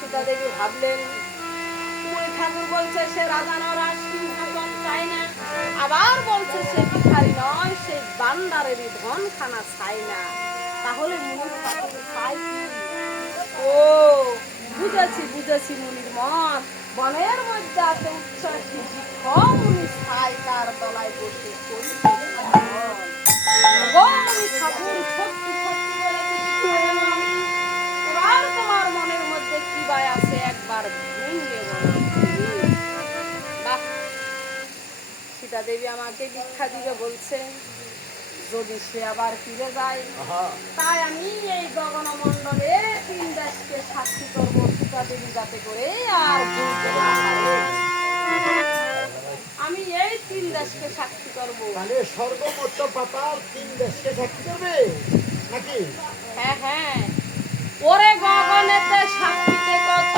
সীতা দেবী ভাবলেন, ওই ঠাকুর বলছে সে রাজা নরাজ সিংহাসন চায় না, আবার বলছে সে ভিখারি নয়, সে বান্দারেরই ধন খানা চায় না, তাহলে মুনির ঠাকুর চাই কি? ও বুঝেছি বুঝেছি, মুনির মন বনের মধ্যে আছে উচ্চ একটি বৃক্ষ, মুনি ছাই তার তলায় বসে চলছে। মুনি ঠাকুর সত্যি সত্যি বলে কিছু হয় না। এবার তোমার মনের মধ্যে কি বাই আছে একবার ভেঙে বলো। বাহ, সীতা দেবী আমাকে ভিক্ষা দিবে বলছে, যদি সে আবার ফিরে যায়, তাই আমি এই গগন মণ্ডলে 3 দেশকে সাক্ষী করব সীতা দেবী যাতে করে আর ভুলতে না পারে। আমি এই 3 দেশকে সাক্ষী করব। মানে স্বর্গ মর্ত্য পাতাল 3 দেশকে সাক্ষী করবে নাকি? হ্যাঁ হ্যাঁ, ওরে গগনেতে সাক্ষীতে কত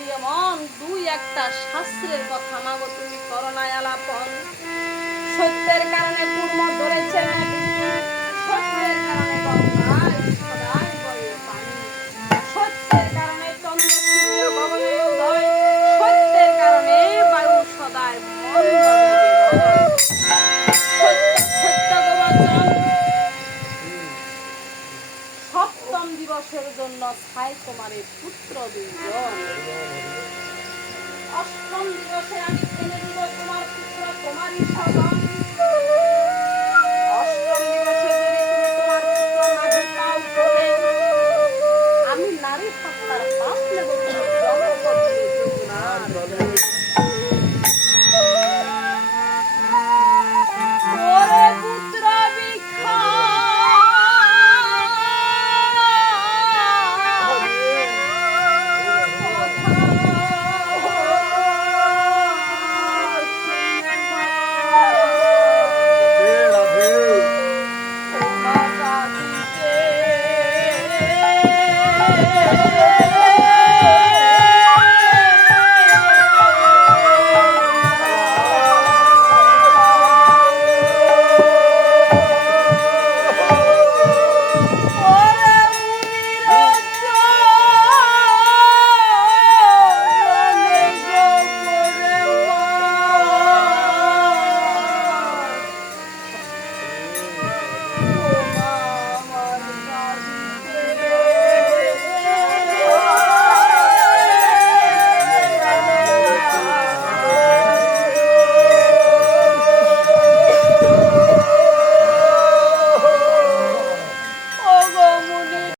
দিয়ে মন, 2-1টা শাস্ত্রের কথা মাগো তুমি করোনায় আলাপন। সত্যের কারণে কুর্ম ধরেছে নদী, সত্যের কারণে গঙ্গায় সদাই বয়ে পানি, সত্যের কারণে চন্দ্র সূর্য গগনে উদয়, সত্যের কারণে বায়ু সদাই মন সত্য গোবচন। সপ্তম দিবসের জন্য ছাই কুমারের পুত্র 2 জন। অষ্টম দিবসে আমি এনে দিব তোমার পুত্র তোমারই স্বজন।